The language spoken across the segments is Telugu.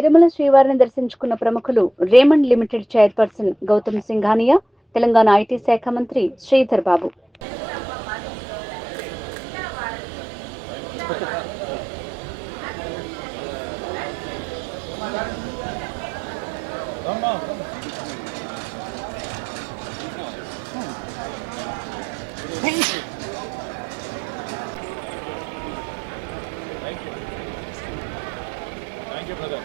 తిరుమల శ్రీవారిని దర్శించుకున్న ప్రముఖులు Raymond limited chairperson Gautam Singhania, Telangana IT శాఖ మంత్రి Sridhar Babu. Thank you, brother.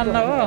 అన్నావు